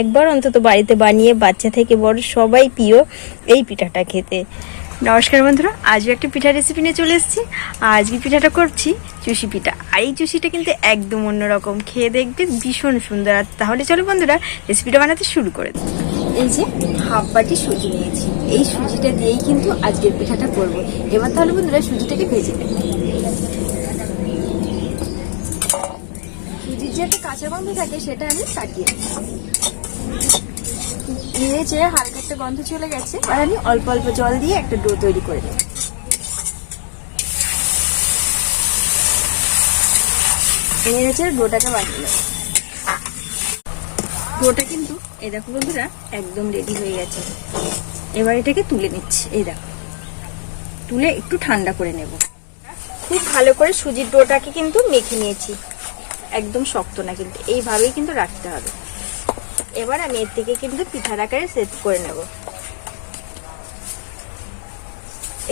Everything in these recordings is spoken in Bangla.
একবার অন্তত বাড়িতে বানিয়ে বাচ্চা থেকে বড় সবাই প্রিয় এই পিঠাটা খেতে। নমস্কার বন্ধুরা, আজও একটা পিঠা রেসিপি নিয়ে চলে এসেছি। আজকে পিঠাটা করছি চুষি পিঠা। আর এই চুষিটা কিন্তু একদম অন্যরকম, খেয়ে দেখবে ভীষণ সুন্দর। আর তাহলে চলো বন্ধুরা রেসিপিটা বানাতে শুরু করে দিই। এই যে হাফ বাটি সুজি নিয়েছি, এই সুজিটা দিয়েই কিন্তু আজকের পিঠাটা করব। এবার তাহলে বন্ধুরা সুজিটাকে ভেজে নেব। সুজির যে একটা কাঁচা গন্ধ থাকে সেটা আমি কাটিয়ে নিয়েছে, হালকা একটা গন্ধ চলে গেছে। আর আমি অল্প অল্প জল দিয়ে একটা ডো তৈরি করে নেব। নিয়েছে ডোটাকে বানিয়ে নেব। ডোটা কিন্তু এই দেখো বন্ধুরা একদম রেডি হয়ে গেছে। এবার এটাকে তুলে নিচ্ছি। এই দেখো, তুলে একটু ঠান্ডা করে নেব। খুব ভালো করে সুজির ডোটাকে কিন্তু মেখে নিয়েছি, একদম শক্ত না, কিন্তু এইভাবেই কিন্তু রাখতে হবে। এবার আমি এর থেকে কিন্তু পিঠার আকারে সেট করে নেব।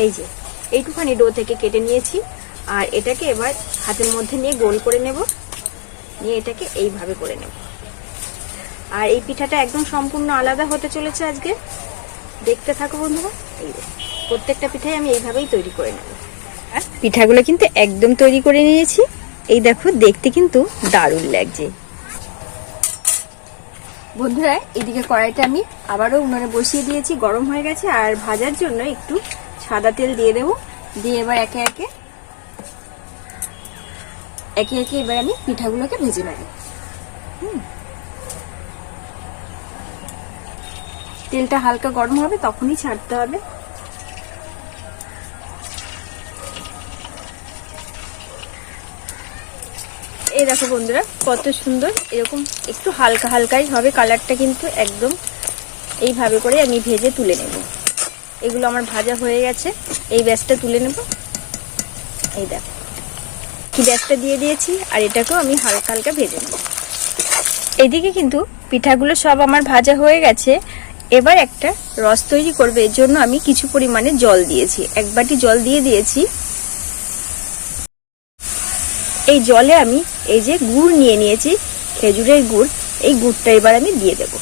এই যে এইটুখানি ডো থেকে কেটে নিয়েছি, আর এটাকে এবার হাতের মধ্যে নিয়ে গোল করে নেব, নিয়ে এটাকে এইভাবে করে নেব। আর এই পিঠাটা একদম সম্পূর্ণ আলাদা হতে চলেছে আজকে, দেখতে থাকো বন্ধুরা। এই প্রত্যেকটা পিঠাই আমি এইভাবেই তৈরি করে নেব। পিঠাগুলো কিন্তু একদম তৈরি করে নিয়েছি। এই দেখো, দেখতে কিন্তু দারুণ লাগছে বন্ধুরা। এদিকে কড়াইটা আমি আবারও উনুনে বসিয়ে দিয়েছি, গরম হয়ে গেছে। আর ভাজার জন্য একটু সাদা তেল দিয়ে দেবো। দিয়ে এবার একে একে এবার আমি পিঠাগুলোকে ভেজে নেব। তেলটা হালকা গরম হবে, তখনই ছাড়তে হবে। এই দেখো বন্ধুরা কত সুন্দর, এরকম একটু হালকা হালকাই হবে কালারটা, কিন্তু একদম এইভাবে করে আমি ভেজে তুলে নেব। এগুলো আমার ভাজা হয়ে গেছে, এই ব্যাচটা তুলে নেব। এই দেখো কি ব্যাচটা দিয়ে দিয়েছি, আর এটাকেও আমি হালকা হালকা ভেজে নেব। এইদিকে কিন্তু পিঠাগুলো সব আমার ভাজা হয়ে গেছে। এবার একটা রস তৈরি করবে, এর জন্য আমি কিছু পরিমাণে জল দিয়েছি, এক বাটি জল দিয়ে দিয়েছি। এই জলে আমি এই যে গুড় নিয়ে নিয়েছি, খেজুরের গুড়, এই গুড়টা এবার আমি দিয়ে দেব।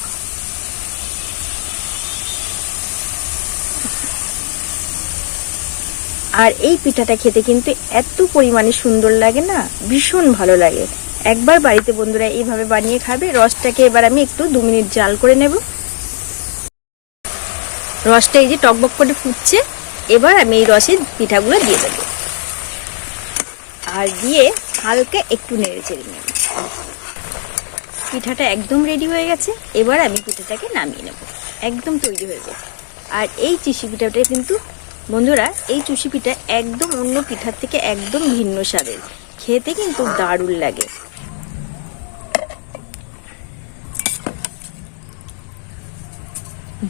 আর এই পিঠাটা খেতে কিন্তু এত পরিমাণে সুন্দর লাগে না, ভীষণ ভালো লাগে। একবার বাড়িতে বন্ধুরা এইভাবে বানিয়ে খাবে। রসটাকে এবার আমি একটু 2 মিনিট জাল করে নেব। রসটা এই যে টকবক করে ফুটছে, এবার আমি এই রসে পিঠাগুলো দিয়ে দেব। আর দিয়ে হালকা একটু নেড়ে চেড়ে নেব। পিঠাটা একদম রেডি হয়ে গেছে। এবার আমি পিঠাটাকে নামিয়ে নেব, একদম তৈরি হয়ে গেছে। আর এই চুষি পিঠাটা কিন্তু বন্ধুরা, এই চুষি পিঠা একদম অন্য পিঠার থেকে একদম ভিন্ন স্বাদের, খেতে কিন্তু দারুণ লাগে।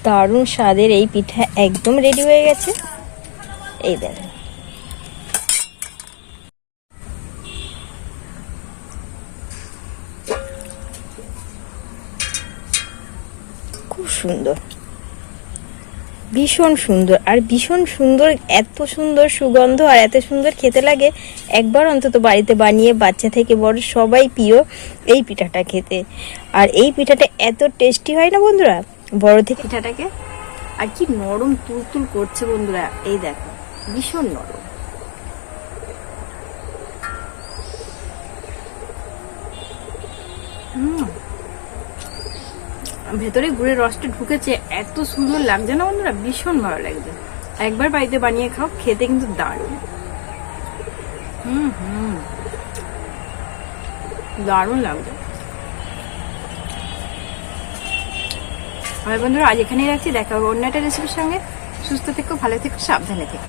দারুণ স্বাদের এই পিঠা একদম রেডি হয়ে গেছে। এই দেখেন, খুব সুন্দর, ভীষণ সুন্দর। আর ভীষণ সুন্দর, এত সুন্দর সুগন্ধ আর এত সুন্দর খেতে লাগে। একবার অন্তত বাড়িতে বানিয়ে বাচ্চা থেকে বড় সবাই প্রিয় এই পিঠাটা খেতে। আর এই পিঠাটা এত টেস্টি হয় না বন্ধুরা, বড় থেকে পিঠাটাকে। আর কি নরম তুলতুল করছে বন্ধুরা, এই দেখো ভীষণ নরম। ভেতরে গুড়ের রসটা ঢুকেছে, এত সুন্দর লাগছে না বন্ধুরা, ভীষণ ভালো লাগছে। একবার বাড়িতে বানিয়ে খাও, খেতে কিন্তু দারুণ। দারুণ লাগছে। আর বন্ধুরা আজ এখানেই রাখছি, দেখা হবে অন্য একটা রেসিপির সঙ্গে। সুস্থ থেকো, ভালো থেকো, সাবধানে থেকো।